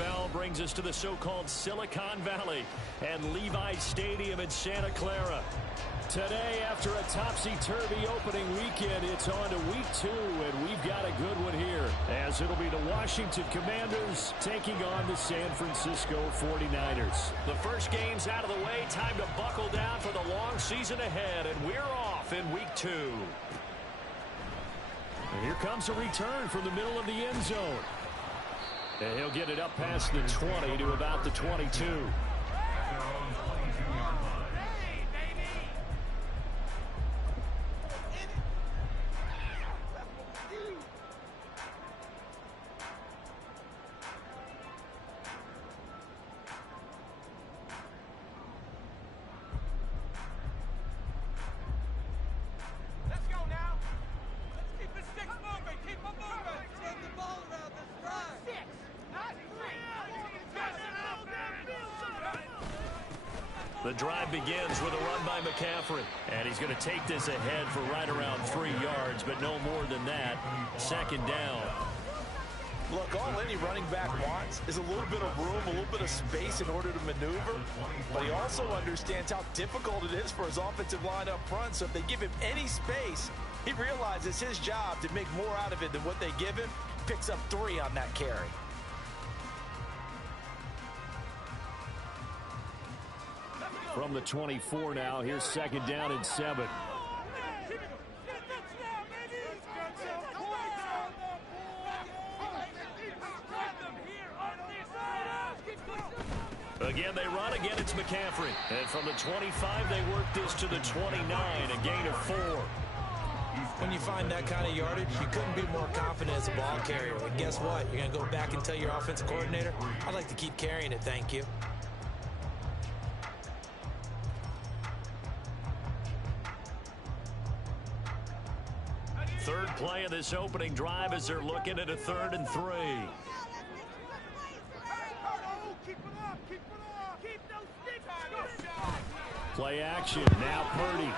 NFL brings us to the so-called Silicon Valley and Levi Stadium in Santa Clara. Today, after a topsy-turvy opening weekend, it's on to week 2, and we've got a good one here, as it'll be the Washington Commanders taking on the San Francisco 49ers. The first game's out of the way. Time to buckle down for the long season ahead, and we're off in week 2. And here comes a return from the middle of the end zone. And he'll get it up past the 20 to about the 22. The drive begins with a run by McCaffrey. And he's going to take this ahead for right around 3 yards, but no more than that. Second down. Look, all any running back wants is a little bit of room, a little bit of space in order to maneuver. But he also understands how difficult it is for his offensive line up front. So if they give him any space, he realizes his job to make more out of it than what they give him. Picks up 3 on that carry. From the 24 now, here's second down and 7. Again, they run. Again, it's McCaffrey. And from the 25, they work this to the 29, a gain of 4. When you find that kind of yardage, you couldn't be more confident as a ball carrier. And guess what? You're going to go back and tell your offensive coordinator, I'd like to keep carrying it, thank you. Third play of this opening drive as they're looking at a 3rd and 3. Play action. Now Purdy.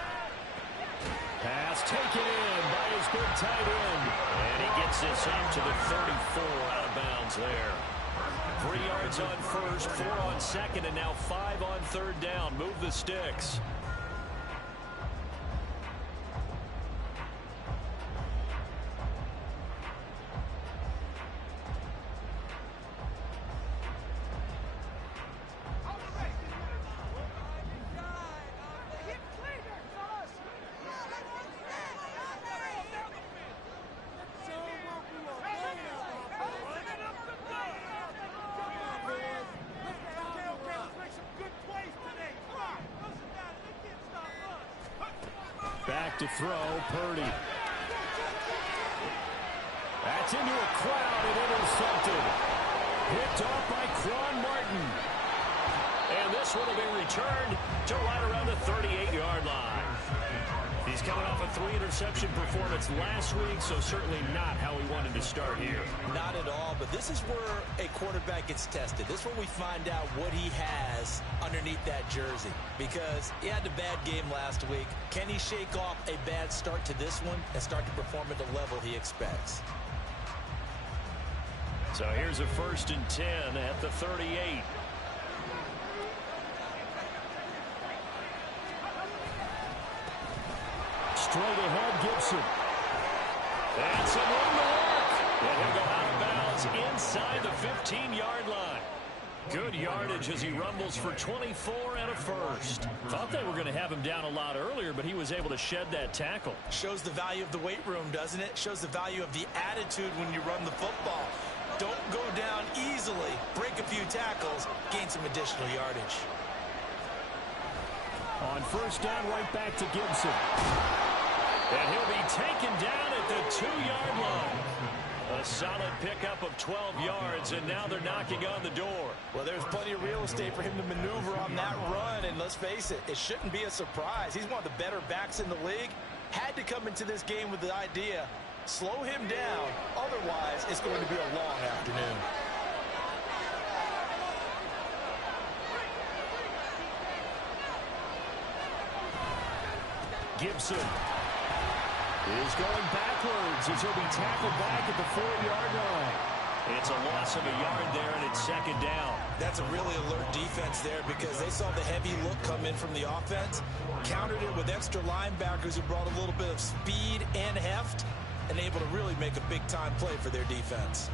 Pass taken in by his big tight end. And he gets this up to the 34 out of bounds there. 3 yards on first, 4 on second, and now 5 on third down. Move the sticks. Back to throw, Purdy. That's into a crowd and intercepted. Picked off by Quan Martin. And this one will be returned to right around the 38-yard line. He's coming off a 3-interception performance last week, so certainly not how he wanted to start here. Not at all, but this is where a quarterback gets tested. This is where we find out what he has underneath that jersey. Because he had a bad game last week. Can he shake off a bad start to this one and start to perform at the level he expects? So here's a 1st and 10 at the 38. Straight ahead, Gibson. And some room to work. And he'll go out of bounds inside the 15-yard line. Good yardage as he rumbles for 24 and a first. Thought they were going to have him down a lot earlier, but he was able to shed that tackle. Shows the value of the weight room, doesn't it? Shows the value of the attitude when you run the football. Don't go down easily. Break a few tackles. Gain some additional yardage. On first down, right back to Gibson. And he'll be taken down at the 2-yard line. A solid pickup of 12 yards, and now they're knocking on the door. Well, there's plenty of real estate for him to maneuver on that run, and let's face it, it shouldn't be a surprise. He's one of the better backs in the league. Had to come into this game with the idea, slow him down, otherwise it's going to be a long afternoon. Gibson is going backwards as he'll be tackled back at the 4-yard line. It's a loss of a yard there, and it's second down. That's a really alert defense there because they saw the heavy look come in from the offense, countered it with extra linebackers who brought a little bit of speed and heft, and able to really make a big-time play for their defense.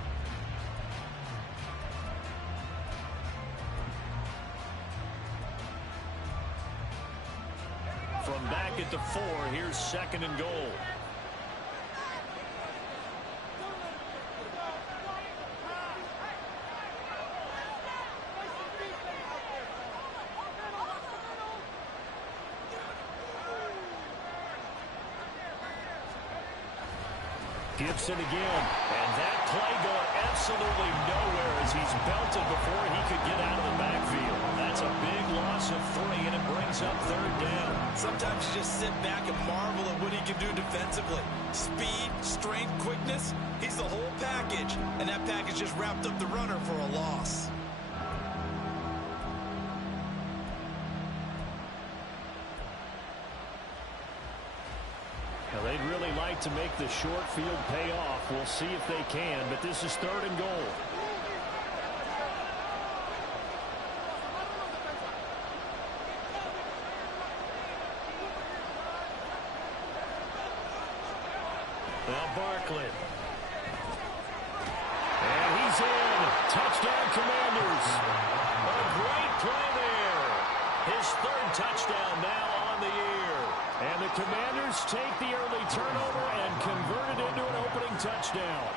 From back at the 4, here's second and goal. Gibson again, and that play going absolutely nowhere as he's belted before he could get out of the backfield. That's a big loss of 3, and it brings up third down. Sometimes you just sit back and marvel at what he can do defensively. Speed, strength, quickness, he's the whole package, and that package just wrapped up the runner for a loss. Now, they'd really like to make the short field pay off. We'll see if they can, but this is third and goal. Now Barkley. And he's in. Touchdown, Commanders. A great play there. His third touchdown now on the year. And the Commanders take the early turnover and convert it into an opening touchdown.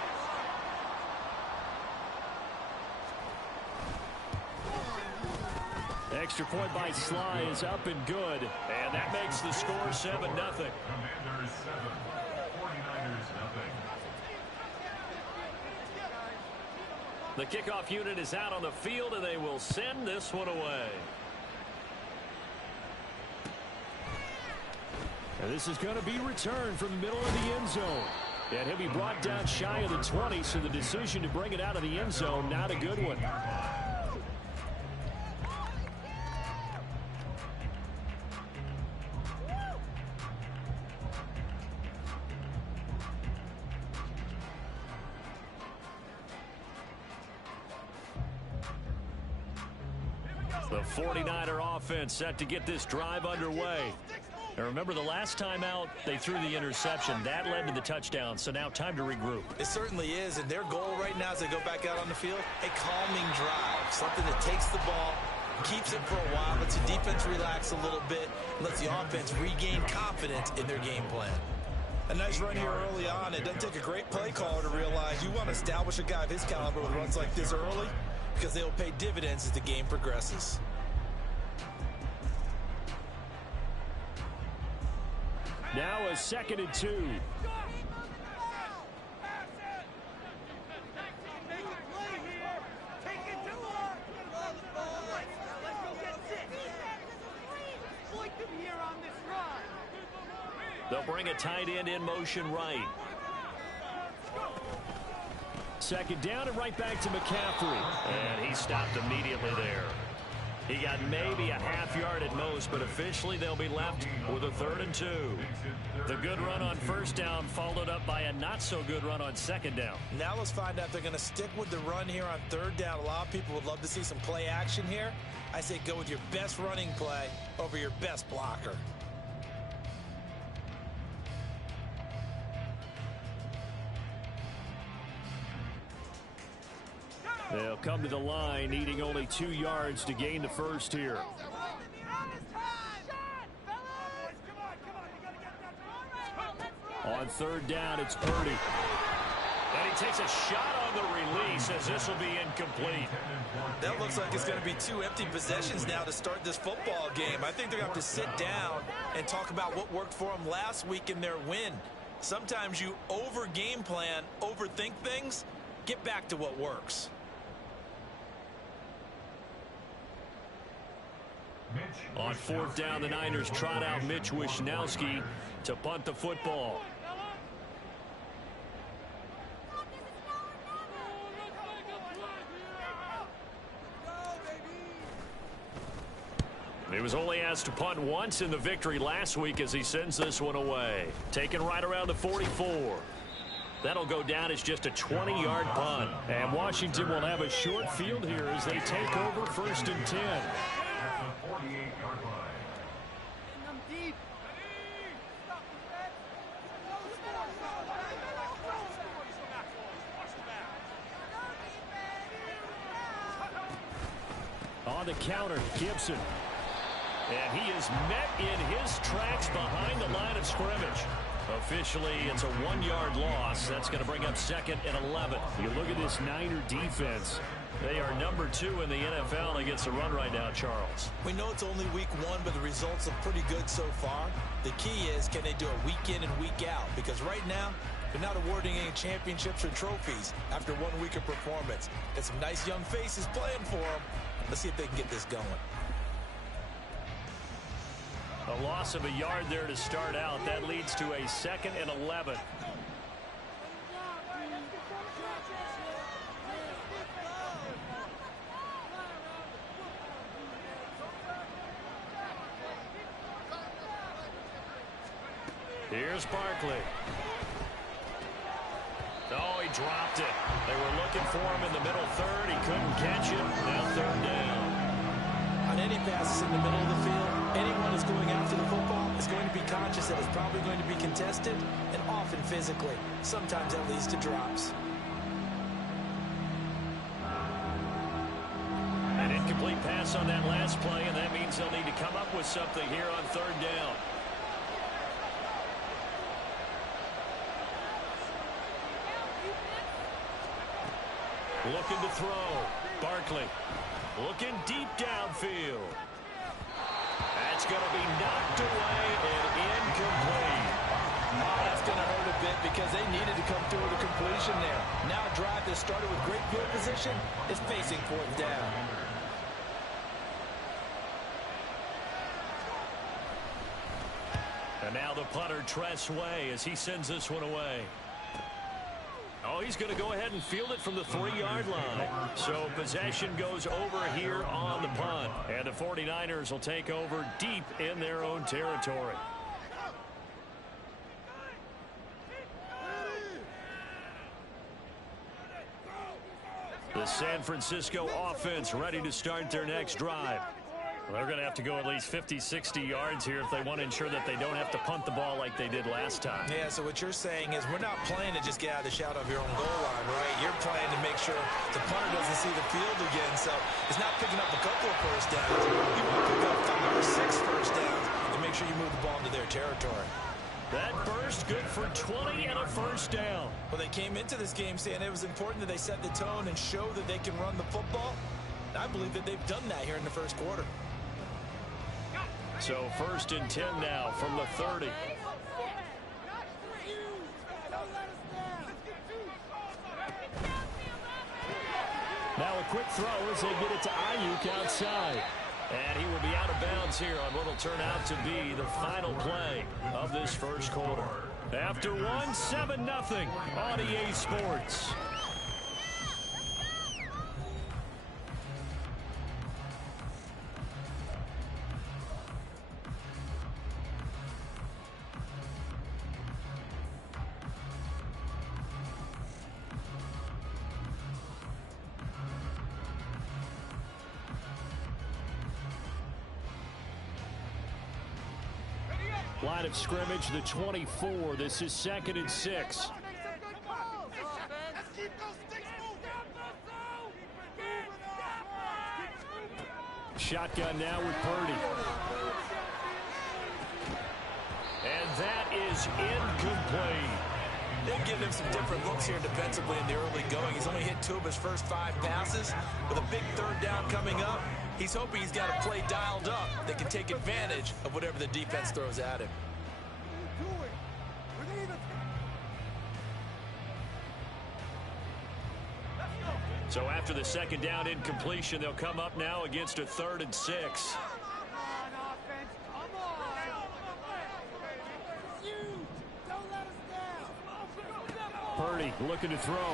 Extra point by Sly is up and good. And that makes the score 7-0. Commanders 7, 49ers nothing. The kickoff unit is out on the field, and they will send this one away. And this is going to be returned from the middle of the end zone. And he'll be brought down shy of the 20, so the decision to bring it out of the end zone, not a good one. The 49er offense set to get this drive underway. And remember, the last time out, they threw the interception. That led to the touchdown, so now time to regroup. It certainly is, and their goal right now as they go back out on the field, a calming drive, something that takes the ball, keeps it for a while, lets the defense relax a little bit, lets the offense regain confidence in their game plan. A nice run here early on. It doesn't take a great play caller to realize you want to establish a guy of his caliber with runs like this early because they will pay dividends as the game progresses. Now a 2nd and 2. They'll bring a tight end in motion right. 2nd down and right back to McCaffrey. And he stopped immediately there. He got maybe a half yard at most, but officially they'll be left with a 3rd and 2. The good run on 1st down followed up by a not-so-good run on 2nd down. Now let's find out if they're going to stick with the run here on 3rd down. A lot of people would love to see some play action here. I say go with your best running play over your best blocker. They'll come to the line, needing only 2 yards to gain the first here. On 3rd down, it's Purdy. And he takes a shot on the release as this will be incomplete. That looks like it's going to be 2 empty possessions now to start this football game. I think they're going to have to sit down and talk about what worked for them last week in their win. Sometimes you over-game plan, overthink things, get back to what works. On 4th down, the Niners trot out Mitch Wishnowski to punt the football. He was only asked to punt once in the victory last week as he sends this one away. Taken right around the 44. That'll go down as just a 20-yard punt. And Washington will have a short field here as they take over 1st and 10. On the counter, Gibson. And he is met in his tracks behind the line of scrimmage. Officially, it's a 1-yard loss. That's going to bring up 2nd and 11. You look at this Niner defense. They are number 2 in the NFL against the run right now, Charles. We know it's only week 1, but the results are pretty good so far. The key is, can they do it week in and week out? Because right now, they're not awarding any championships or trophies after 1 week of performance. Got some nice young faces playing for them. Let's see if they can get this going. A loss of a yard there to start out. That leads to a 2nd and 11. Here's Barkley. Oh, he dropped it. They were looking for him in the middle third. He couldn't catch it. Now 3rd down. On any passes in the middle of the field, anyone who's going after the football is going to be conscious that it's probably going to be contested and often physically. Sometimes that leads to drops. An incomplete pass on that last play, and that means they'll need to come up with something here on 3rd down. Looking to throw. Barkley looking deep downfield. That's going to be knocked away and incomplete. Oh, that's going to hurt a bit because they needed to come through with a completion there. Now a drive that started with great field position is facing 4th down. And now the punter, Tress Way, as he sends this one away. Oh, he's going to go ahead and field it from the 3-yard line. So possession goes over here on the punt. And the 49ers will take over deep in their own territory. The San Francisco offense ready to start their next drive. They're going to have to go at least 50, 60 yards here if they want to ensure that they don't have to punt the ball like they did last time. Yeah, so what you're saying is we're not playing to just get out of the shadow of your own goal line, right? You're playing to make sure the punter doesn't see the field again. So it's not picking up a couple of first downs. You want to pick up 5 or 6 first downs and make sure you move the ball into their territory. That burst good for 20 and a first down. Well, they came into this game saying it was important that they set the tone and show that they can run the football. I believe that they've done that here in the first quarter. So 1st and 10 now from the 30. Now a quick throw as they get it to Ayuk outside. And he will be out of bounds here on what will turn out to be the final play of this first quarter. After 7-0 on EA Sports. Line of scrimmage, the 24. This is 2nd and 6. Shotgun now with Purdy. And that is incomplete. They're giving him some different looks here defensively in the early going. He's only hit 2 of his first 5 passes. With a big 3rd down coming up, he's hoping he's got a play dialed up that can take advantage of whatever the defense throws at him. So after the 2nd down incompletion, they'll come up now against a 3rd and 6. Purdy looking to throw.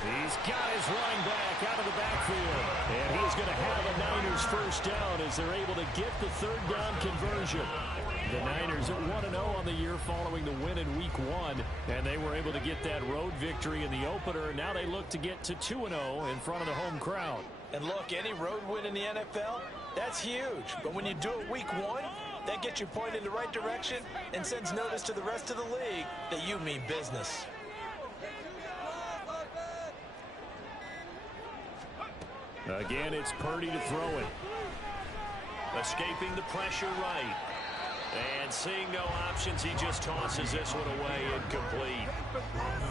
He's got his running back out of the backfield. And he's going to have a Niners first down as they're able to get the 3rd down conversion. The Niners at 1-0 on the year following the win in Week 1, and they were able to get that road victory in the opener. Now they look to get to 2-0 in front of the home crowd. And look, any road win in the NFL, that's huge. But when you do it Week 1, that gets you pointed in the right direction and sends notice to the rest of the league that you mean business. Again, it's Purdy to throw it. Escaping the pressure right. And seeing no options, he just tosses this one away, incomplete.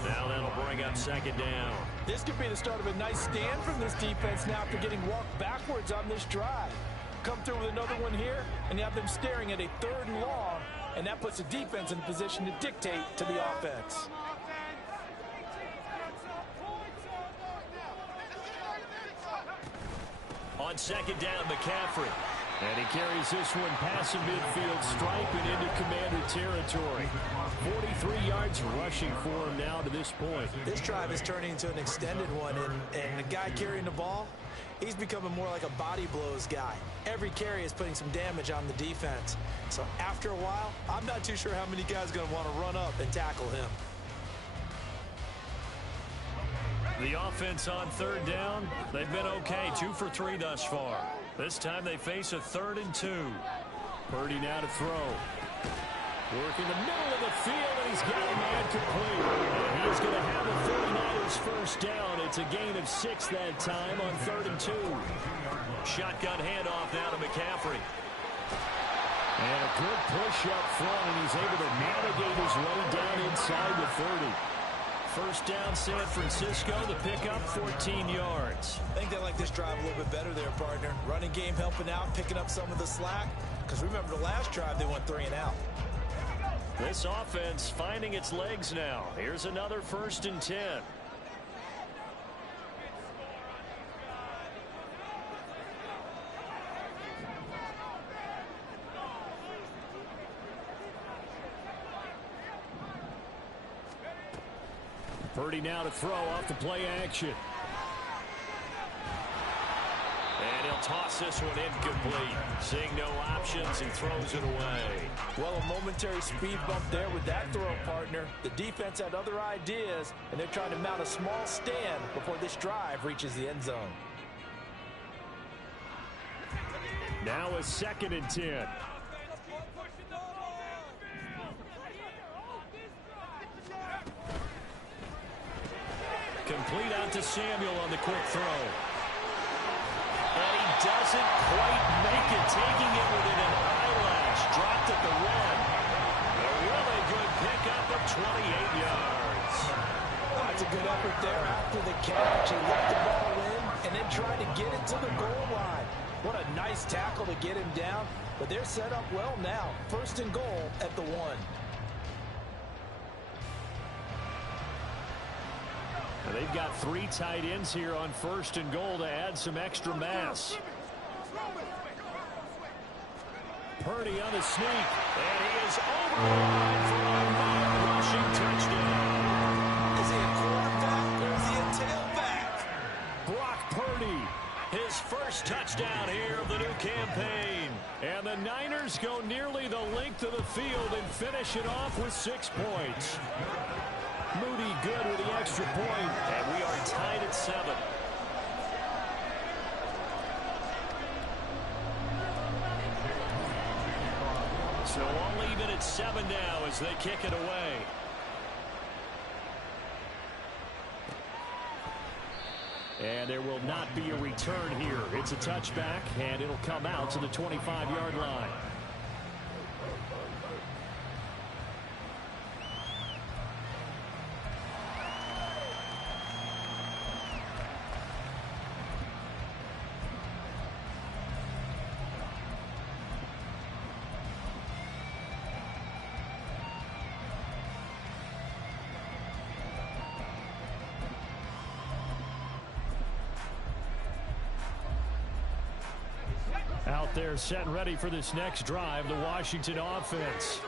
Now that'll bring up second down. This could be the start of a nice stand from this defense now after getting walked backwards on this drive. Come through with another one here, and you have them staring at a 3rd and long, and that puts the defense in a position to dictate to the offense. On second down, McCaffrey. And he carries this one past the midfield stripe and into Commander territory. 43 yards rushing for him now to this point. This drive is turning into an extended one, and the guy carrying the ball, he's becoming more like a body blows guy. Every carry is putting some damage on the defense. So after a while, I'm not too sure how many guys are going to want to run up and tackle him. The offense on 3rd down, they've been okay, 2 for 3 thus far. This time they face a 3rd and 2. Purdy now to throw. Working the middle of the field, and he's got a man complete. And he's going to have the 49ers first down. It's a gain of 6 that time on 3rd and 2. Shotgun handoff now to McCaffrey. And a good push up front, and he's able to navigate his way down inside the 30. First down, San Francisco. The pickup, 14 yards. I think they like this drive a little bit better there, partner. Running game helping out, picking up some of the slack. Because remember the last drive, they went 3 and out. This offense finding its legs now. Here's another 1st and 10. Purdy now to throw off the play action. And he'll toss this one incomplete. Seeing no options, he throws it away. Well, a momentary speed bump there with that throw, partner. The defense had other ideas, and they're trying to mount a small stand before this drive reaches the end zone. Now a 2nd and 10. Complete out to Samuel on the quick throw. And he doesn't quite make it, taking it within an eyelash. Dropped at the 1. A really good pickup of 28 yards. That's a good effort there after the catch. He let the ball in and then tried to get it to the goal line. What a nice tackle to get him down. But they're set up well now. 1st and goal at the 1. They've got 3 tight ends here on 1st and goal to add some extra mass. Purdy on the sneak, and he is over the line for a rushing touchdown. Is he a quarterback or is he a tailback? Brock Purdy, his first touchdown here of the new campaign. And the Niners go nearly the length of the field and finish it off with 6 points. Moody good with the extra point, and we are tied at 7. So all even at 7 now as they kick it away. And there will not be a return here. It's a touchback, and it'll come out to the 25-yard line. Out there set and ready for this next drive, the Washington offense.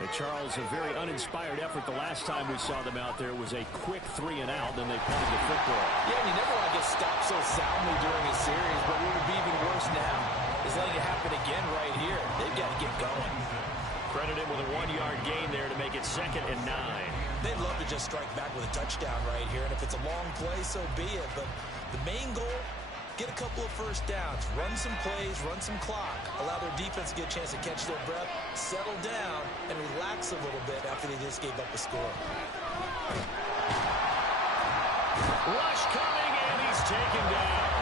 And Charles, a very uninspired effort the last time we saw them out there was a quick 3 and out, then they punted the football. Yeah, and you never want to get stopped so soundly during a series, but what would be even worse now He's letting it happen again right here. They've got to get going. Credited with a 1-yard gain there to make it 2nd and 9. They'd love to just strike back with a touchdown right here, and if it's a long play, so be it. But the main goal, get a couple of first downs, run some plays, run some clock, allow their defense to get a chance to catch their breath, settle down, and relax a little bit after they just gave up a score. Rush coming, and he's taken down.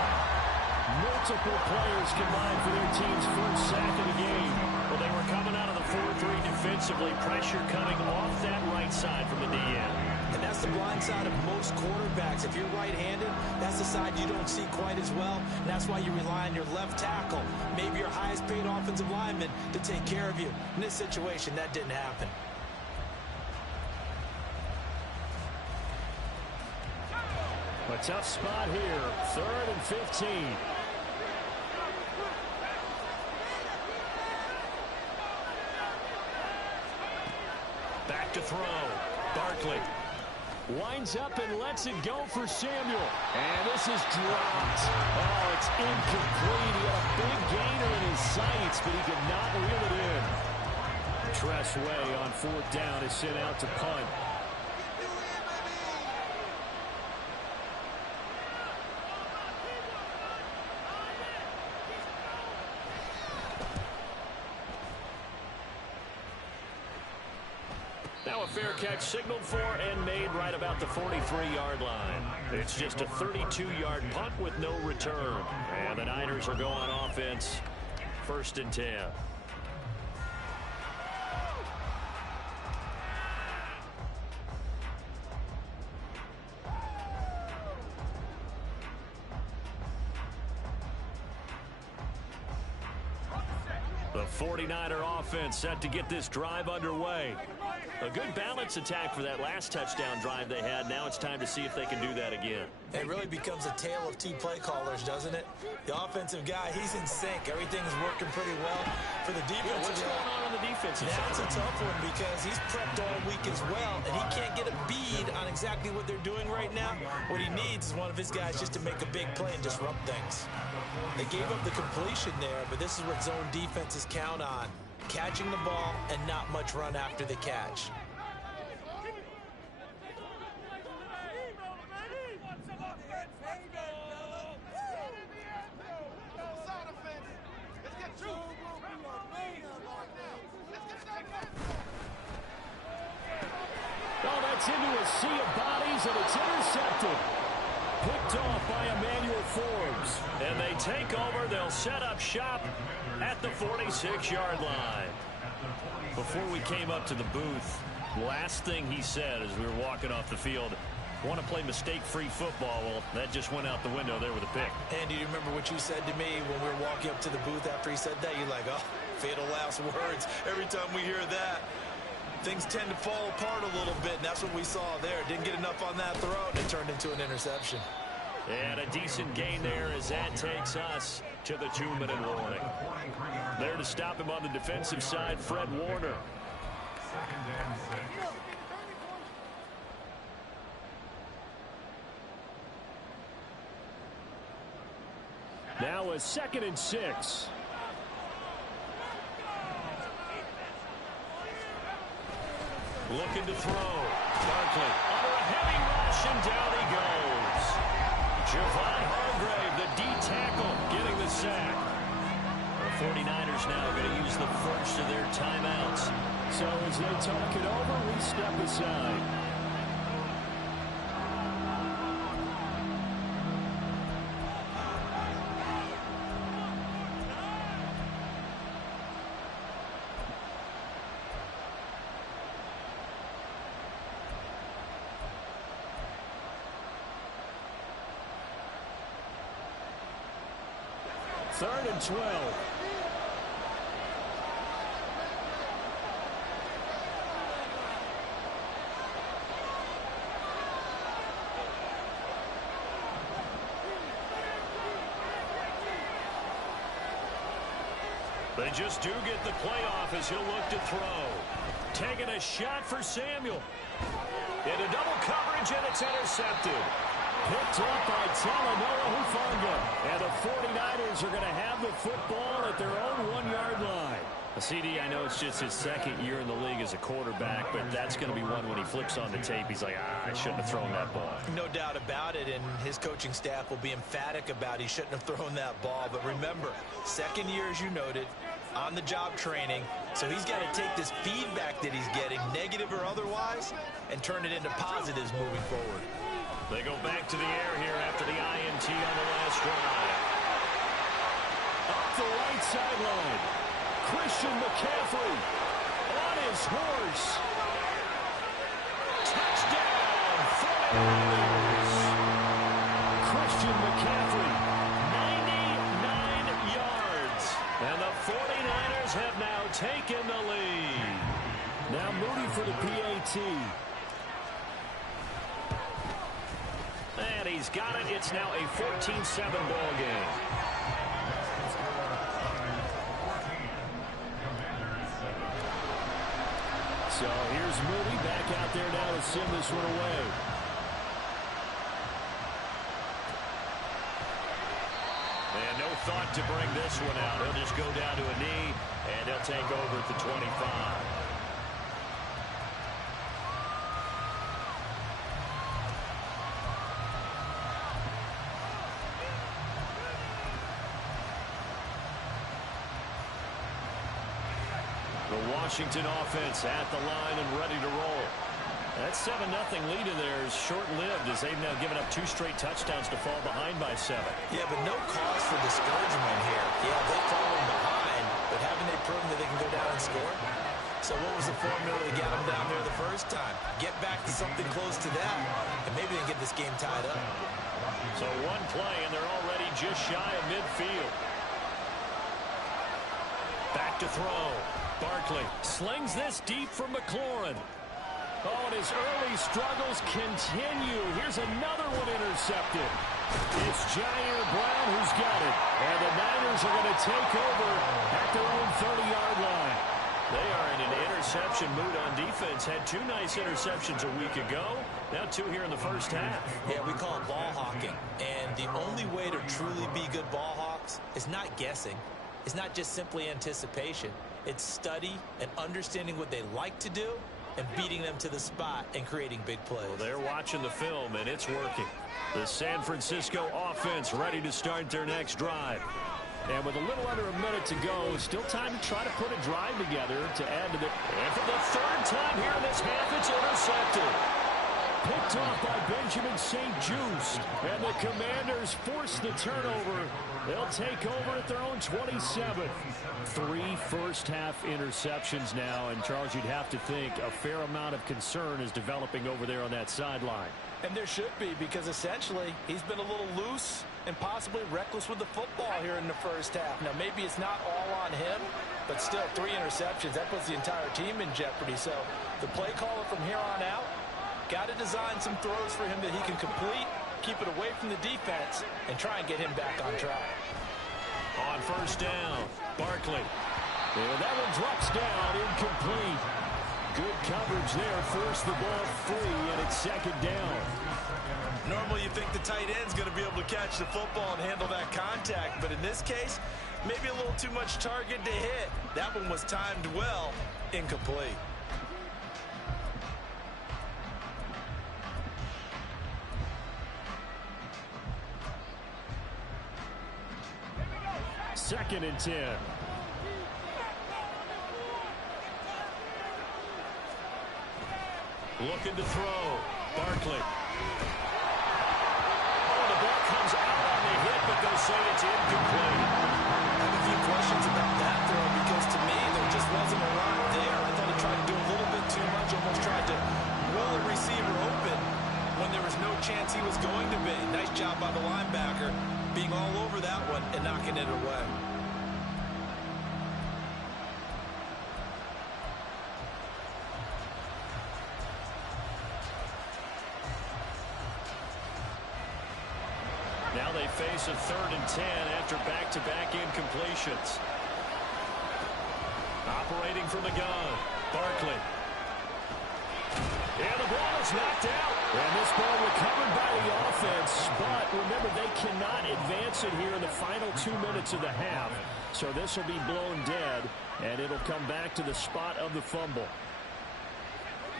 Multiple players combined for their team's first sack of the game. Well, they were coming out of the 4-3 defensively. Pressure coming off that right side from the DN. And that's the blind side of most quarterbacks. If you're right-handed, that's the side you don't see quite as well. And that's why you rely on your left tackle, maybe your highest-paid offensive lineman, to take care of you. In this situation, that didn't happen. A tough spot here. 3rd and 15. Back to throw. Barkley winds up and lets it go for Samuel. And this is dropped. Oh, it's incomplete. He had a big gainer in his sights, but he could not reel it in. Tressway on 4th down is sent out to punt. Now a fair catch signaled for and made right about the 43-yard line. It's just a 32-yard punt with no return. And the Niners will go on offense. 1st and 10. The 49er offense set to get this drive underway. A good balance attack for that last touchdown drive they had. Now it's time to see if they can do that again. It really becomes a tale of two play callers, doesn't it? The offensive guy, he's in sync. Everything is working pretty well. For the defensive what's going on the defensive side? That's a tough one because he's prepped all week as well, and he can't get a bead on exactly what they're doing right now. What he needs is one of his guys just to make a big play and disrupt things. They gave up the completion there, but this is what zone defenses count on. Catching the ball and not much run after the catch. Oh, that's into a sea of bodies, and it's intercepted. Picked off by Emmanuel Forbes. And they take over. They'll set up shop at the 46-yard line. Before we came up to the booth, last thing he said as we were walking off the field, want to play mistake-free football. Well, that just went out the window there with a pick. And do you remember what you said to me when we were walking up to the booth after he said that? You're like, oh, fatal last words. Every time we hear that, things tend to fall apart a little bit, and that's what we saw there. Didn't get enough on that throw, and it turned into an interception. And a decent gain there as that takes us to the 2-minute warning. There to stop him on the defensive side, Fred Warner. Now a 2nd and 6. Looking to throw. Barkley under a heavy rush, and down he goes. Javon Hargrave, the D-tackle, getting the sack. The 49ers now going to use the first of their timeouts. So as they talk it over, we step aside. Third and 12. They just do get the playoff as he'll look to throw. Taking a shot for Samuel. Into double coverage, and it's intercepted. Picked up by Talanoa Hufanga. And the 49ers are going to have the football at their CD, I know it's just his second year in the league as a quarterback, but that's going to be one when he flips on the tape, he's like, I shouldn't have thrown that ball. No doubt about it, and his coaching staff will be emphatic about he shouldn't have thrown that ball. But remember, second year, as you noted, on-the-job training, so he's got to take this feedback that he's getting, negative or otherwise, and turn it into positives moving forward. They go back to the air here after the INT on the last drive. Up the right sideline. Christian McCaffrey on his horse. Touchdown, 49ers. Christian McCaffrey, 99 yards. And the 49ers have now taken the lead. Now Moody for the PAT. And he's got it. It's now a 14-7 ball game. So here's Moody back out there now to send this one away. And no thought to bring this one out. He'll just go down to a knee, and he'll take over at the 25. Washington offense at the line and ready to roll. That 7-0 lead of theirs short-lived as they've now given up 2 straight touchdowns to fall behind by 7. Yeah, but no cause for discouragement here. Yeah, they've fallen behind, but haven't they proven that they can go down and score? So what was the formula to get them down there the first time? Get back to something close to that, and maybe they can get this game tied up. So one play, and they're already just shy of midfield. Back to throw. Barkley slings this deep from McLaurin. Oh, and his early struggles continue. Here's another one intercepted. It's Jair Brown who's got it. And the Niners are going to take over at their own 30-yard line. They are in an interception mood on defense. Had 2 nice interceptions a week ago. Now 2 here in the first half. Yeah, we call it ball hawking. And the only way to truly be good ball hawks is not guessing. It's not just simply anticipation. It's study and understanding what they like to do and beating them to the spot and creating big plays. Well, they're watching the film, and it's working. The San Francisco offense ready to start their next drive. And with a little under a minute to go, still time to try to put a drive together to add to the... And for the 3rd time here in this half, it's intercepted. Picked off by Benjamin St-Juste. And the Commanders force the turnover. They'll take over at their own 27. 3 first-half interceptions now. And, Charles, you'd have to think a fair amount of concern is developing over there on that sideline. And there should be, because essentially he's been a little loose and possibly reckless with the football here in the first half. Now, maybe it's not all on him, but still 3 interceptions. That puts the entire team in jeopardy. So the play caller from here on out got to design some throws for him that he can complete, keep it away from the defense, and try and get him back on track. On first down, Barkley. And that one drops down, incomplete. Good coverage there, forced the ball free, and it's 2nd down. Normally you think the tight end's going to be able to catch the football and handle that contact, but in this case, maybe a little too much target to hit. That one was timed well, incomplete. Second and 10. Looking to throw. Barkley. Oh, the ball comes out on the hit, but they'll say it's incomplete. I have a few questions about that throw because to me there just wasn't a lot there. I thought he tried to do a little bit too much, almost tried to will the receiver open when there was no chance he was going to be. Nice job by the linebacker being all over that one and knocking it away. Now they face a 3rd and 10 after back-to-back incompletions. Operating from the gun, Barkley. And the ball is knocked out. And this ball recovered by the offense, but remember, they cannot advance it here in the final 2 minutes of the half. So this will be blown dead, and it'll come back to the spot of the fumble.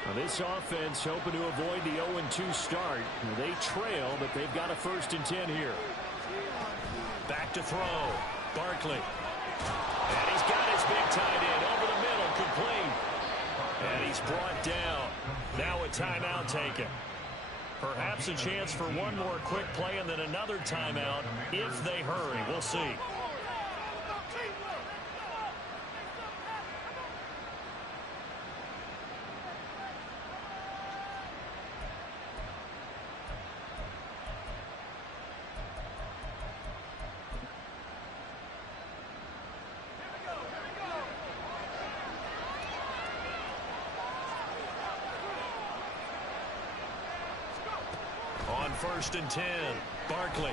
Now this offense hoping to avoid the 0-2 start. They trail, but they've got a 1st and 10 here. Back to throw. Barkley. And he's got his big tight end over the middle, complete. And he's brought down. Now a timeout taken. Perhaps a chance for one more quick play and then another timeout if they hurry. We'll see. On 1st and 10, Barkley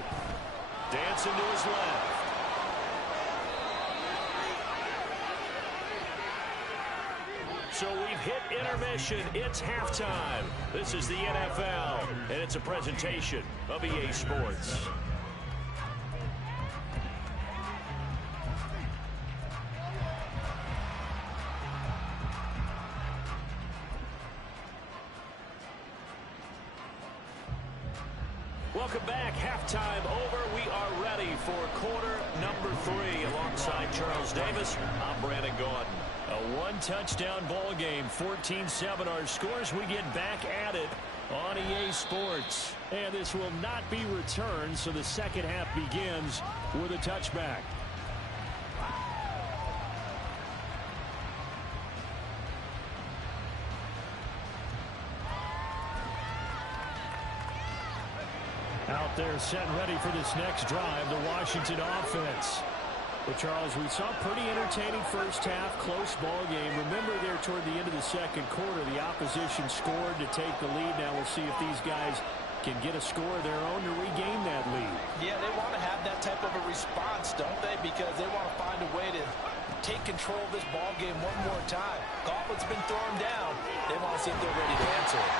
dancing to his left. So we've hit intermission. It's halftime. This is the NFL, and it's a presentation of EA Sports. Welcome back. Halftime over. We are ready for quarter number 3. Alongside Charles Davis, I'm Brandon Gaudin. A one-touchdown ball game, 14-7 our scores. We get back at it on EA Sports. And this will not be returned, so the second half begins with a touchback. Out there set and ready for this next drive, the Washington offense. But, Charles, we saw a pretty entertaining first half, close ball game. Remember there toward the end of the second quarter, the opposition scored to take the lead. Now we'll see if these guys can get a score of their own to regain that lead. Yeah, they want to have that type of a response, don't they? Because they want to find a way to take control of this ball game one more time. Gauntlet's been thrown down. They want to see if they're ready to answer it.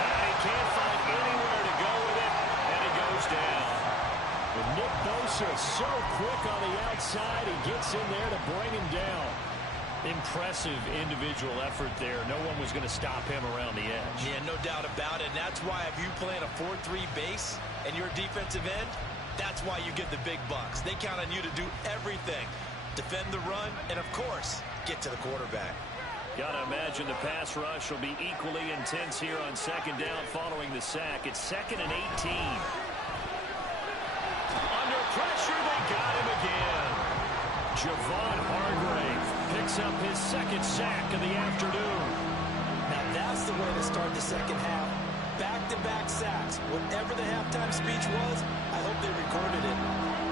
He can't find anywhere to go with it, and it goes down. And Nick Bosa so quick on the outside. He gets in there to bring him down. Impressive individual effort there. No one was going to stop him around the edge. Yeah, no doubt about it. And that's why if you play in a 4-3 base and you're a defensive end, that's why you get the big bucks. They count on you to do everything. Defend the run and, of course, get to the quarterback. Got to imagine the pass rush will be equally intense here on second down following the sack. It's 2nd and 18. Under pressure, they got him again. Javon Hargrave picks up his 2nd sack of the afternoon. Now that's the way to start the second half. Back-to-back sacks. Whatever the halftime speech was, I hope they recorded it.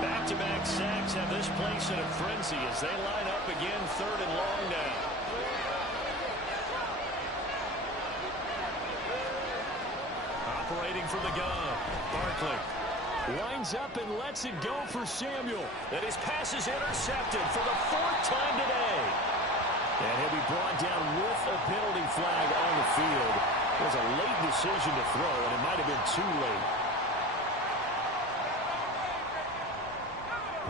Back-to-back sacks have this place in a frenzy as they line up again 3rd and long now. Operating from the gun, Barkley winds up and lets it go for Samuel. And his pass is intercepted for the 4th time today. And he'll be brought down with a penalty flag on the field. It was a late decision to throw, and it might have been too late.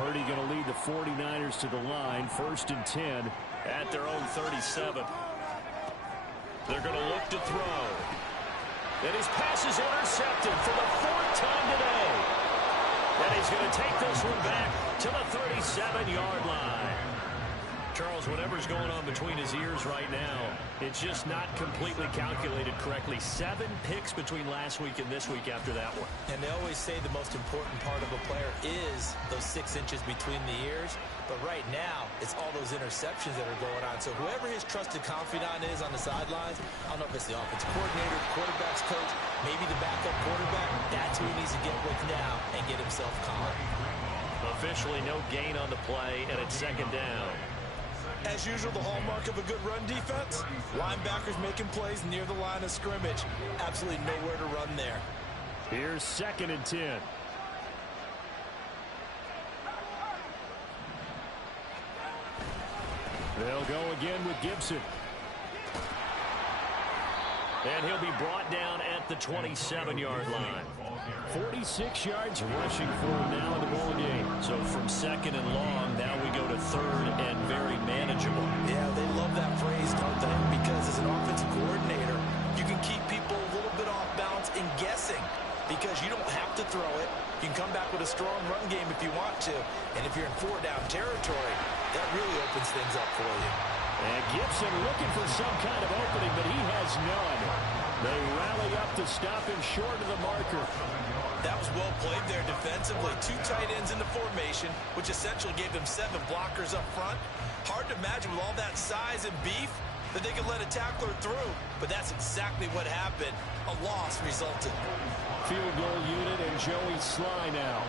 Purdy going to lead the 49ers to the line. 1st and 10 at their own 37. They're going to look to throw. And his pass is intercepted for the 4th time today. And he's going to take this one back to the 37-yard line. Charles, whatever's going on between his ears right now, it's just not completely calculated correctly. 7 picks between last week and this week after that one. And they always say the most important part of a player is those 6 inches between the ears. But right now, it's all those interceptions that are going on. So whoever his trusted confidant is on the sidelines, I don't know if it's the offensive coordinator, quarterback's coach, maybe the backup quarterback, that's who he needs to get with now and get himself calm. Officially no gain on the play, and it's 2nd down. As usual, the hallmark of a good run defense, linebackers making plays near the line of scrimmage. Absolutely nowhere to run there. Here's 2nd and 10. They'll go again with Gibson. And he'll be brought down at the 27-yard line. 46 yards rushing for him now in the ball game. So from second and long, now we go to third and very manageable. Yeah, they love that phrase, don't they? Because as an offensive coordinator, you can keep people a little bit off balance and guessing because you don't have to throw it. You can come back with a strong run game if you want to. And if you're in four-down territory, that really opens things up for you. And Gibson looking for some kind of opening, but he has none. They rally up to stop him short of the marker. That was well played there defensively. Two tight ends in the formation, which essentially gave them 7 blockers up front. Hard to imagine with all that size and beef that they could let a tackler through. But that's exactly what happened. A loss resulted. Field goal unit and Joey Sly now.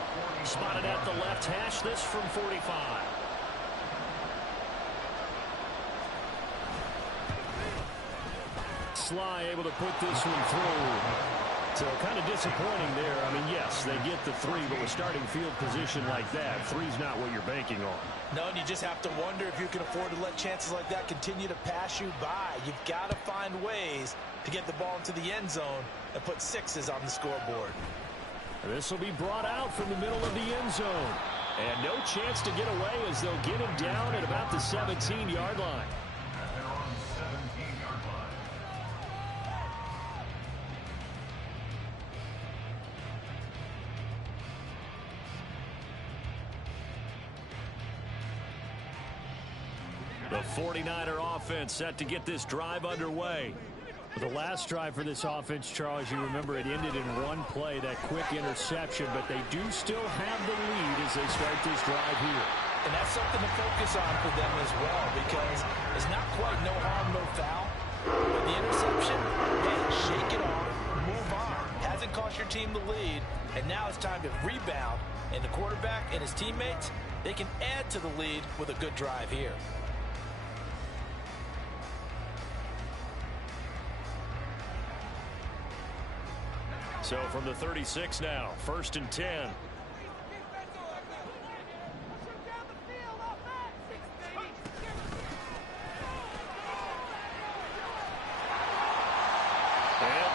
Spotted at the left hash, this from 45. Sly able to put this one through. So kind of disappointing there. I mean, yes, they get the 3, but with starting field position like that, 3's not what you're banking on. No, and you just have to wonder if you can afford to let chances like that continue to pass you by. You've got to find ways to get the ball into the end zone and put 6s on the scoreboard. This will be brought out from the middle of the end zone. And no chance to get away as they'll get him down at about the 17-yard line. The 49er offense set to get this drive underway. The last drive for this offense, Charles, you remember it ended in one play, that quick interception, but they do still have the lead as they start this drive here. And that's something to focus on for them as well, because it's not quite no harm, no foul. But the interception, hey, shake it off, move on. Hasn't cost your team the lead, and now it's time to rebound. And the quarterback and his teammates, they can add to the lead with a good drive here. So from the 36 now, 1st and 10. And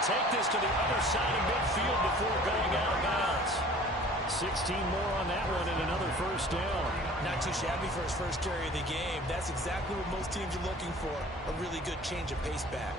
take this to the other side of midfield before going out of bounds. 16 more on that one and another first down. Not too shabby for his first carry of the game. That's exactly what most teams are looking for, a really good change of pace back.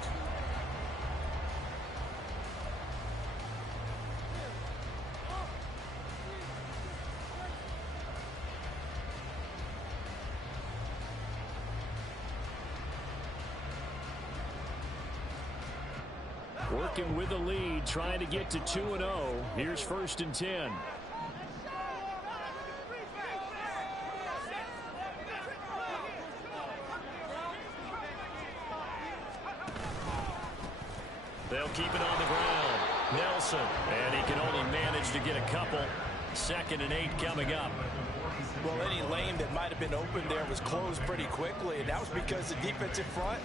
Working with the lead, trying to get to 2-0. Here's 1st and 10. They'll keep it on the ground. Nelson, and he can only manage to get a couple. 2nd and 8 coming up. Well, any lane that might have been open there was closed pretty quickly, and that was because the defensive front,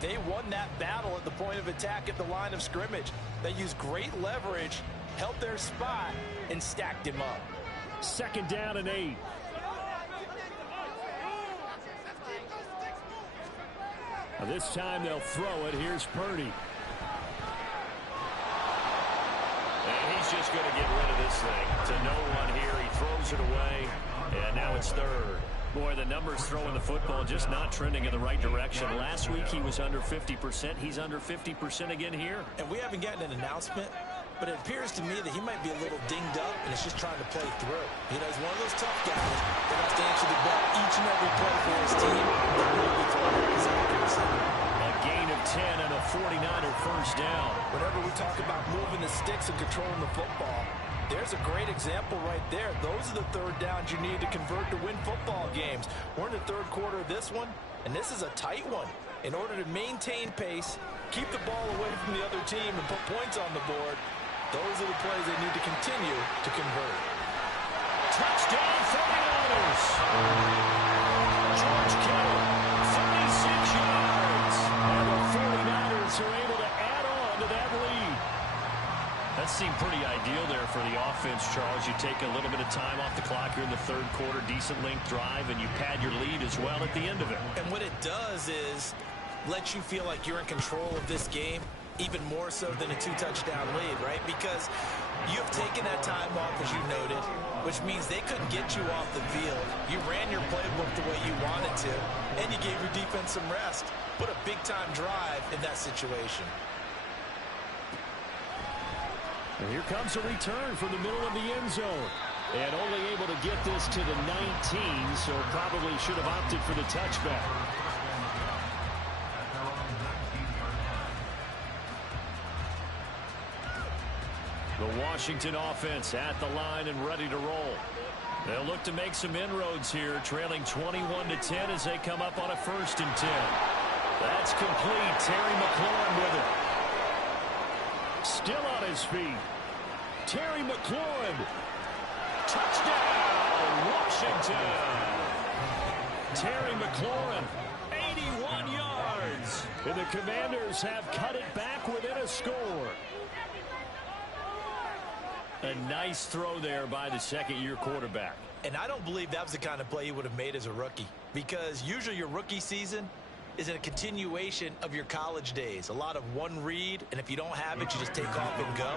they won that battle at the point of attack at the line of scrimmage. They used great leverage, held their spot, and stacked him up. 2nd down and 8. Now this time they'll throw it. Here's Purdy. And he's just going to get rid of this thing. To no one here. He throws it away. And now it's 3rd. Boy, the numbers throwing the football just not trending in the right direction. Last week he was under 50%. He's under 50% again here. And we haven't gotten an announcement, but it appears to me that he might be a little dinged up and is just trying to play through. You know, he's one of those tough guys that has to answer the bell each and every play for his team. That will be throwing up his accuracy. A gain of 10 and a 49er first down. Whenever we talk about moving the sticks and controlling the football, there's a great example right there. Those are the 3rd downs you need to convert to win football games. We're in the 3rd quarter of this one, and this is a tight one. In order to maintain pace, keep the ball away from the other team, and put points on the board, those are the plays they need to continue to convert. Touchdown 49ers! George Kittle, 36 yards. And the 49ers are able to add on to that lead. That seemed pretty ideal there for the offense, Charles. You take a little bit of time off the clock here in the 3rd quarter, decent length drive, and you pad your lead as well at the end of it. And what it does is let you feel like you're in control of this game. even more so than a 2-touchdown lead, right? Because you have taken that time off, as you noted, which means they couldn't get you off the field. You ran your playbook the way you wanted to, and you gave your defense some rest. Put a big-time drive in that situation. And here comes a return from the middle of the end zone. And only able to get this to the 19, so probably should have opted for the touchback. The Washington offense at the line and ready to roll. They'll look to make some inroads here, trailing 21-10 as they come up on a 1st and 10. That's complete. Terry McLaurin with it. Still on his feet. Terry McLaurin. Touchdown, Washington. Terry McLaurin, 81 yards. And the Commanders have cut it back within a score. A nice throw there by the second-year quarterback. And I don't believe that was the kind of play he would have made as a rookie, because usually your rookie season is a continuation of your college days. A lot of one read, and if you don't have it, you just take off and go.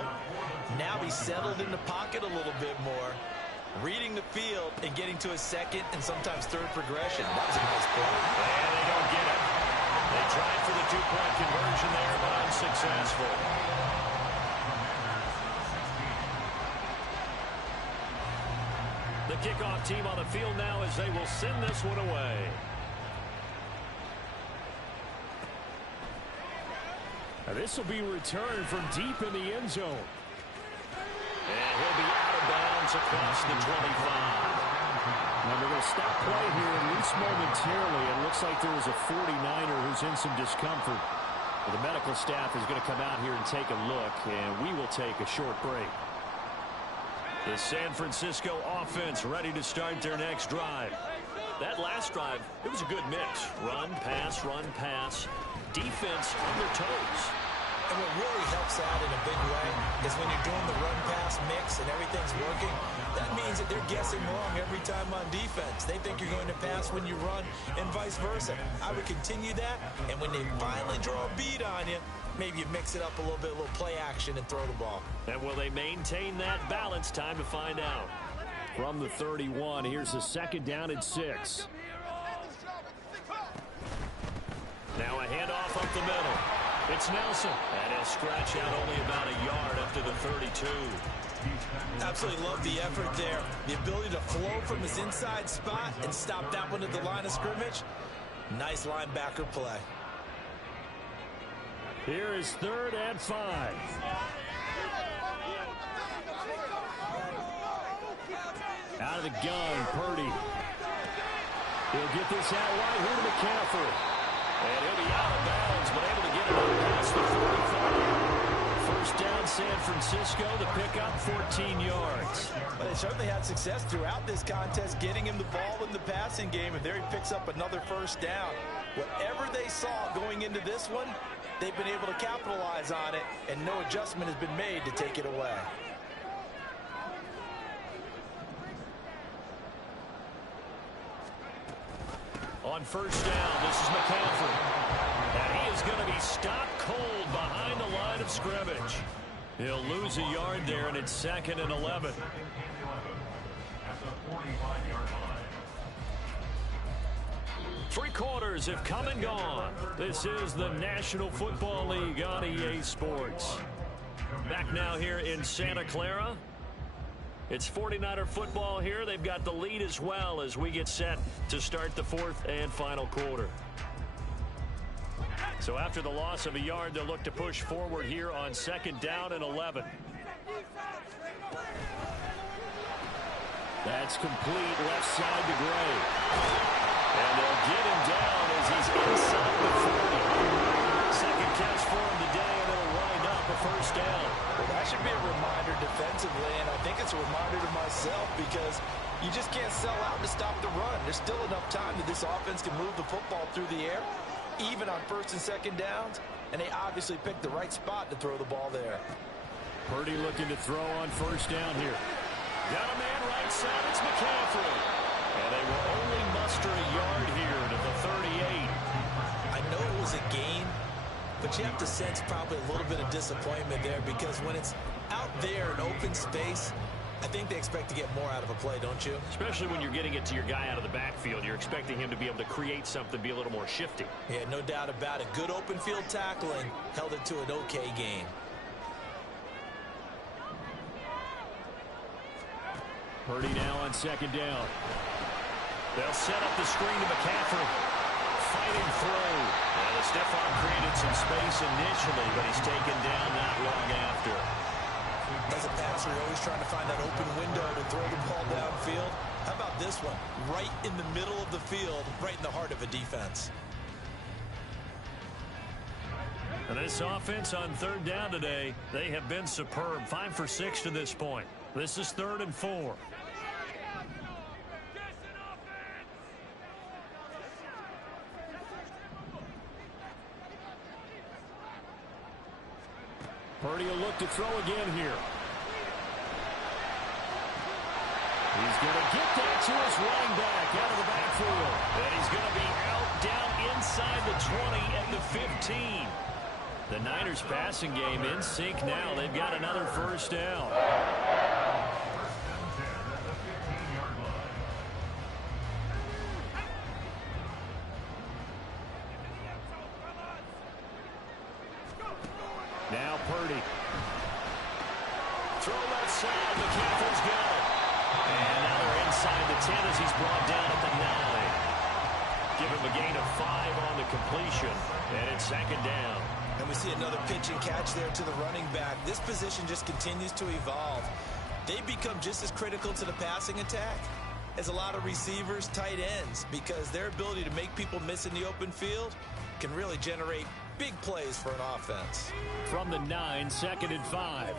Now he's settled in the pocket a little bit more, reading the field and getting to a second and sometimes third progression. That was a nice play. And they don't get it. They tried for the 2-point conversion there, but unsuccessful. The kickoff team on the field now as they will send this one away. Now this will be returned from deep in the end zone. And he'll be out of bounds across the 25. Now they're going to stop play here at least momentarily. It looks like there was a 49er who's in some discomfort. Well, the medical staff is going to come out here and take a look, and we will take a short break. The San Francisco offense ready to start their next drive. That last drive, it was a good mix. Run, pass, defense on their toes. And what really helps out in a big way is when you're doing the run-pass mix and everything's working, that means that they're guessing wrong every time on defense. They think you're going to pass when you run and vice versa. I would continue that, and when they finally draw a bead on you, maybe you mix it up a little bit, a little play action, and throw the ball. And will they maintain that balance? Time to find out. From the 31, here's the 2nd down and 6. Now a handoff up the middle. It's Nelson. And he'll scratch out only about a yard up to the 32. Absolutely love the effort there. The ability to flow from his inside spot and stop that one at the line of scrimmage. Nice linebacker play. Here is 3rd and 5. Out of the gun, Purdy. He'll get this out wide here to McCaffrey. And he'll be out of bounds, but able to get it out past the 45. 1st down, San Francisco. The pickup, 14 yards. But they certainly had success throughout this contest, getting him the ball in the passing game, and there he picks up another 1st down. Whatever they saw going into this one, they've been able to capitalize on it, and no adjustment has been made to take it away. On 1st down, this is McCaffrey. And he is going to be stopped cold behind the line of scrimmage. He'll lose a yard there, and it's 2nd and 11. Three quarters have come and gone. This is the National Football League on EA Sports. Back now here in Santa Clara. It's 49er football here. They've got the lead as well as we get set to start the 4th and final quarter. So after the loss of a yard, they'll look to push forward here on 2nd down and 11. That's complete left side to Gray. And they'll get him down as he's inside the 40. Second catch for him today, and it'll wind up a 1st down. Well, that should be a reminder defensively, and I think it's a reminder to myself because you just can't sell out to stop the run. There's still enough time that this offense can move the football through the air, even on 1st and 2nd downs, and they obviously picked the right spot to throw the ball there. Purdy looking to throw on 1st down here. Got a man right side, it's McCaffrey. And they will only muster a yard here to the 38. I know it was a gain, but But you have to sense probably a little bit of disappointment there, because when it's out there in open space, I think they expect to get more out of a play, don't you? Especially when you're getting it to your guy out of the backfield. You're expecting him to be able to create something, be a little more shifty. Yeah, no doubt about it. Good open field tackling held it to an okay gain. Purdy now on second down. They'll set up the screen to McCaffrey. Fighting through. Well, the stiff arm created some space initially, but he's taken down not long after. As a passer, you're always trying to find that open window to throw the ball downfield. How about this one? Right in the middle of the field, right in the heart of a defense. And this offense on third down today, they have been superb. 5 for 6 to this point. This is 3rd and 4. Purdy will look to throw again here. He's going to get that to his running back out of the backfield. And he's going to be out down inside the 20 at the 15. The Niners passing game in sync now. They've got another first down. Now Purdy. Throw left side. McCaffrey's got it. And now they're inside the 10 as he's brought down at the 9. Give him a gain of 5 on the completion. And it's second down. And we see another pitch and catch there to the running back. This position just continues to evolve. They become just as critical to the passing attack as a lot of receivers, tight ends, because their ability to make people miss in the open field can really generate big plays for an offense. From the 9, 2nd and 5.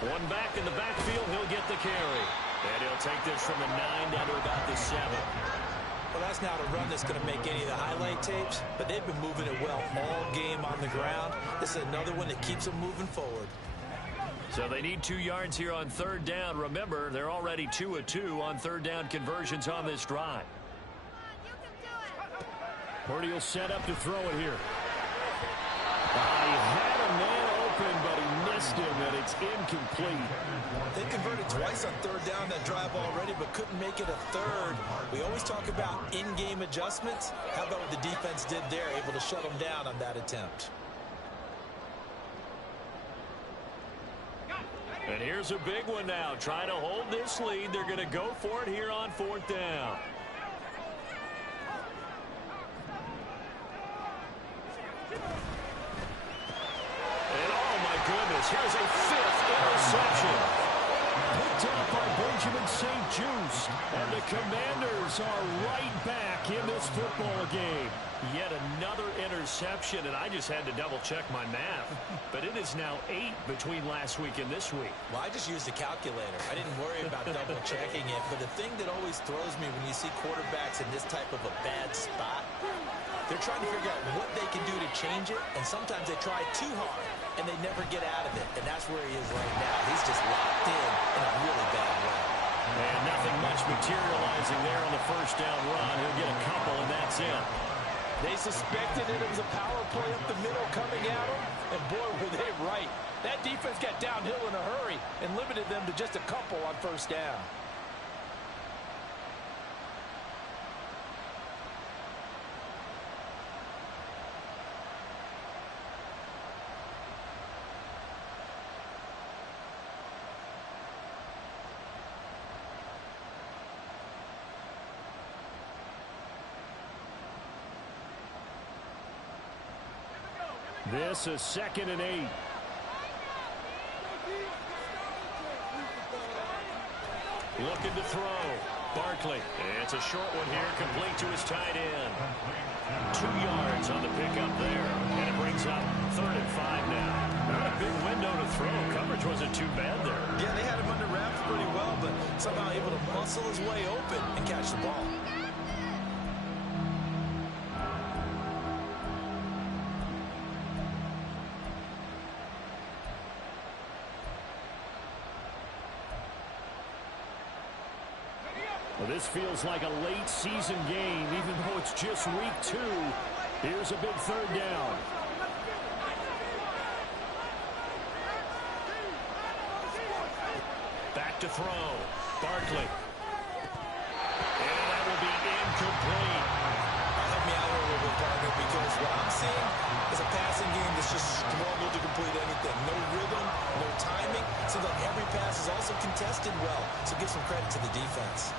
One back in the backfield, he'll get the carry. And he'll take this from the 9 down to about the 7. Well, that's not a run that's going to make any of the highlight tapes, but they've been moving it well all game on the ground. This is another one that keeps them moving forward. So they need 2 yards here on third down. Remember, they're already 2 of 2 on third down conversions on this drive. Purdy will set up to throw it here. He had a man open, but he missed him, and it's incomplete. They converted twice on third down that drive already, but couldn't make it a third. We always talk about in-game adjustments. How about what the defense did there, able to shut them down on that attempt? And here's a big one now. Trying to hold this lead. They're going to go for it here on 4th down. And oh my goodness, here's a 5th interception. Picked up by Benjamin St. Juice. And the Commanders are right back in this football game. Yet another interception, and I just had to double-check my math. But it is now 8 between last week and this week. Well, I just used a calculator. I didn't worry about double-checking it. But the thing that always throws me when you see quarterbacks in this type of a bad spot, they're trying to figure out what they can do to change it, and sometimes they try too hard, and they never get out of it. And that's where he is right now. He's just locked in a really bad way. And nothing much materializing there on the first down run. He'll get a couple, and that's it. They suspected that it was a power play up the middle coming at them, and boy, were they right. That defense got downhill in a hurry and limited them to just a couple on first down. This is 2nd and 8. Looking to throw. Barkley. It's a short one here, complete to his tight end. 2 yards on the pickup there. And it brings up 3rd and 5 now. Not a big window to throw. Coverage wasn't too bad there. Yeah, they had him under wraps pretty well, but somehow able to muscle his way open and catch the ball. Well, this feels like a late season game, even though it's just week 2. Here's a big third down. Back to throw. Barkley. And that will be incomplete. Help me out here a little bit, partner, because what I'm seeing is a passing game that's just struggled to complete anything. No rhythm, no timing. Seems like every pass is also contested well, so give some credit to the defense.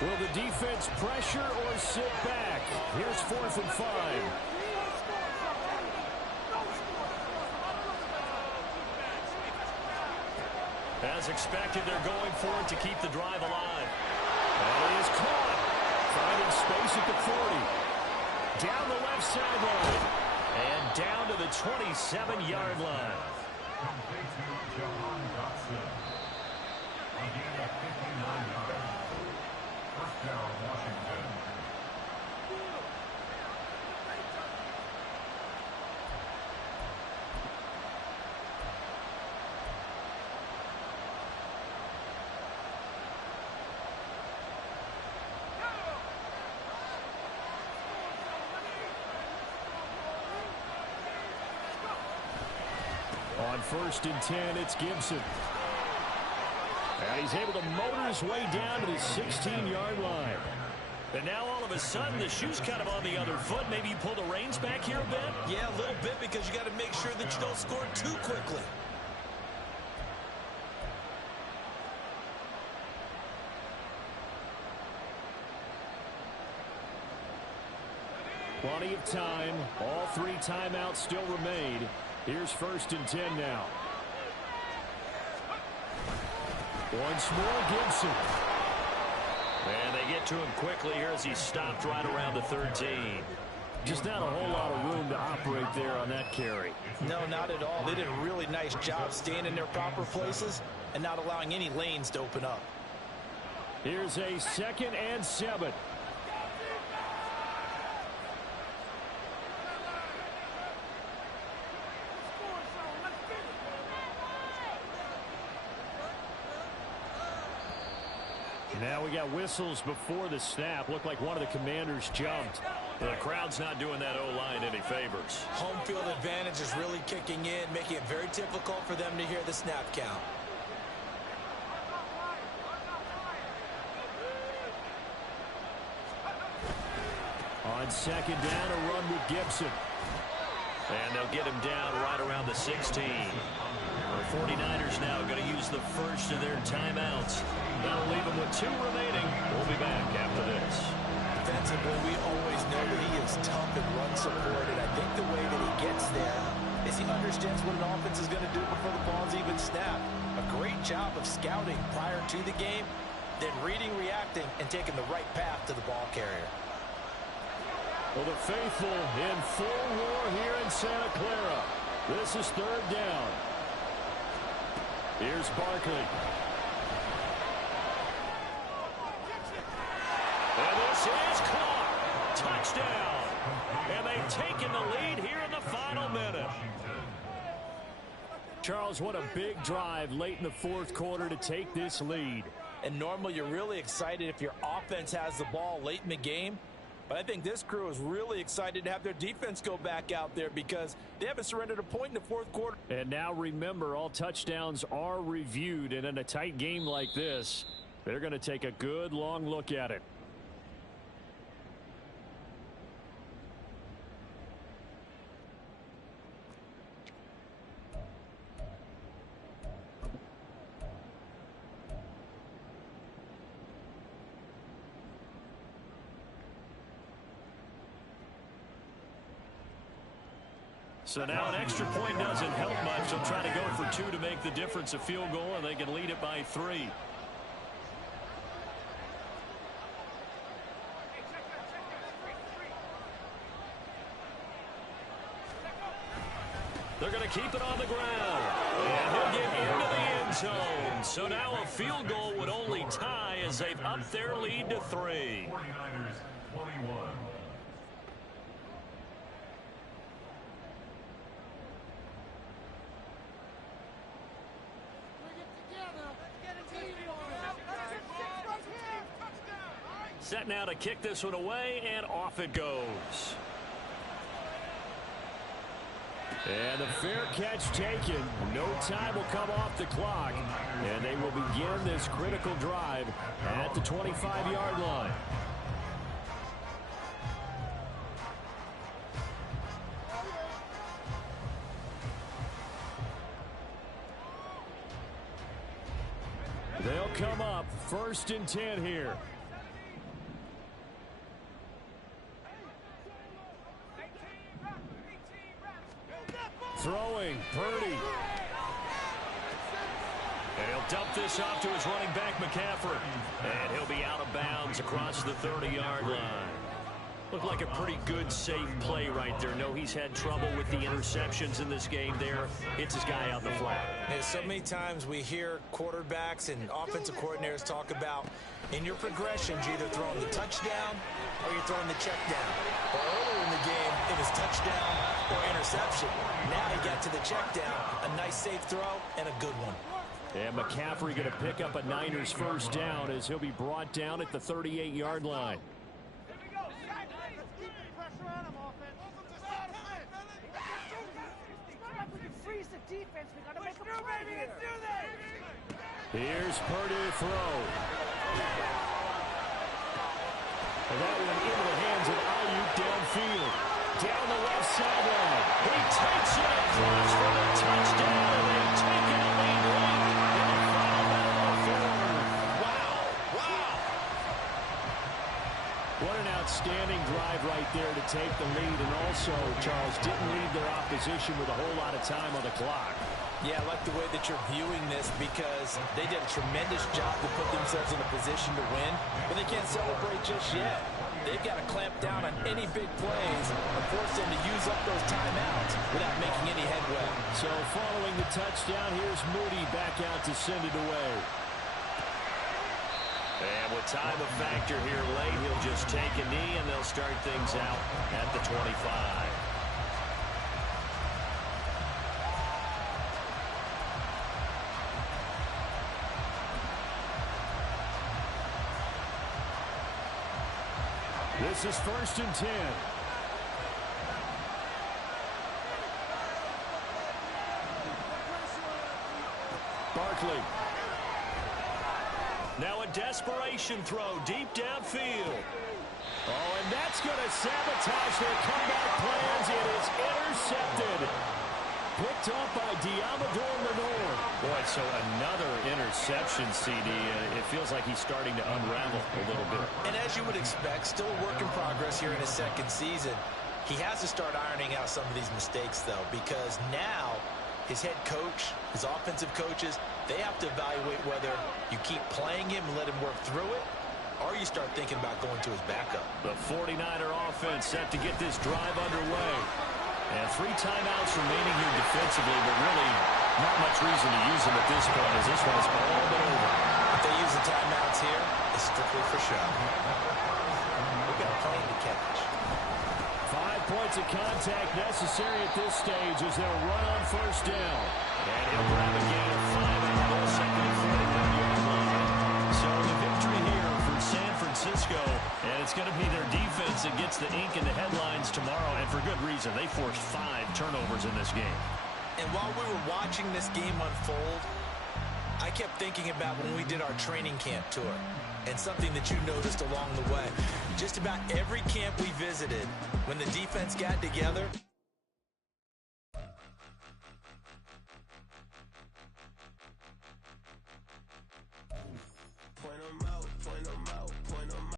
Will the defense pressure or sit back? Here's 4th and 5. As expected, they're going for it to keep the drive alive. And he is caught. Finding space at the 40. Down the left sideline. And down to the 27-yard line. On 1st and 10, it's Gibson. And he's able to motor his way down to the 16-yard line. And now all of a sudden the shoe's kind of on the other foot. Maybe you pull the reins back here a bit? Yeah, a little bit, because you got to make sure that you don't score too quickly. Plenty of time. All 3 timeouts still remain. Here's 1st and 10 now. Once more, Gibson. And they get to him quickly here as he stopped right around the 13. Just not a whole lot of room to operate there on that carry. No, not at all. They did a really nice job staying in their proper places and not allowing any lanes to open up. Here's a 2nd and 7. Now we got whistles before the snap. Looked like one of the commanders jumped. The crowd's not doing that O-line any favors. Home field advantage is really kicking in, making it very difficult for them to hear the snap count. On 2nd down, a run with Gibson. And they'll get him down right around the 16. The 49ers now going to use the first of their timeouts. That'll leave them with 2 remaining. We'll be back after this. Defensively, we always know that he is tough and run support, and I think the way that he gets there is he understands what an offense is going to do before the ball's even snapped. A great job of scouting prior to the game, then reading, reacting, and taking the right path to the ball carrier. Well, the faithful in full roar here in Santa Clara. This is 3rd down. Here's Barkley. And this is caught. Touchdown. And they've taken the lead here in the final minute. Charles, what a big drive late in the 4th quarter to take this lead. And normally you're really excited if your offense has the ball late in the game. But I think this crew is really excited to have their defense go back out there because they haven't surrendered a point in the 4th quarter. And now remember, all touchdowns are reviewed. And in a tight game like this, they're going to take a good long look at it. So now an extra point doesn't help much. They'll try to go for 2 to make the difference a field goal, and they can lead it by 3. They're going to keep it on the ground. And he'll get into the end zone. So now a field goal would only tie as they've upped their lead to 3. 49ers 21. Set now to kick this one away, and off it goes. And the fair catch taken. No time will come off the clock. And they will begin this critical drive at the 25-yard line. They'll come up 1st and 10 here. Throwing, Purdy. And he'll dump this off to his running back, McCaffrey. And he'll be out of bounds across the 30-yard line. Looked like a pretty good, safe play right there. No, he's had trouble with the interceptions in this game there. Hits his guy out the flat. And so many times we hear quarterbacks and offensive coordinators talk about in your progressions, you're either throwing the touchdown or you're throwing the check down. But earlier in the game, it was touchdown or interception. Now he got to the check down, a nice safe throw, and a good one. And McCaffrey going to pick up a Niners 1st down as he'll be brought down at the 38-yard line. Here's Purdy to throw. And that one into the hands of Ayuk downfield. Down the left sideline. He takes it across for the touchdown. They've taken a lead late in the final minute of the 4th. Wow. What an outstanding drive right there to take the lead. And also, Charles, didn't leave their opposition with a whole lot of time on the clock. Yeah, I like the way that you're viewing this because they did a tremendous job to put themselves in a position to win, but they can't celebrate just yet. They've got to clamp down on any big plays and force them to use up those timeouts without making any headway. So following the touchdown, here's Moody back out to send it away. And with time a factor here late, he'll just take a knee and they'll start things out at the 25. This is 1st and 10. Barkley. Now a desperation throw deep downfield. Oh, and that's going to sabotage their comeback plans. It is intercepted. Picked off by Diamador Lenore. Boy, so another interception, CD. It feels like he's starting to unravel a little bit. And as you would expect, still a work in progress here in his 2nd season. He has to start ironing out some of these mistakes, though, because now his head coach, his offensive coaches, they have to evaluate whether you keep playing him and let him work through it, or you start thinking about going to his backup. The 49er offense set to get this drive underway. And 3 timeouts remaining here defensively, but really not much reason to use them at this point as this one is all but over. If they use the timeouts here, it's strictly for show. We've got a plane to catch. 5 points of contact necessary at this stage as they'll run on 1st down. And he'll grab a gain of 5 at the 2nd and 49-yard line. So the victory here for San Francisco, and it's going to be their defense that gets the ink in the headlines tomorrow, and for good reason. They forced 5 turnovers in this game. And while we were watching this game unfold, I kept thinking about when we did our training camp tour and something that you noticed along the way. Just about every camp we visited, when the defense got together,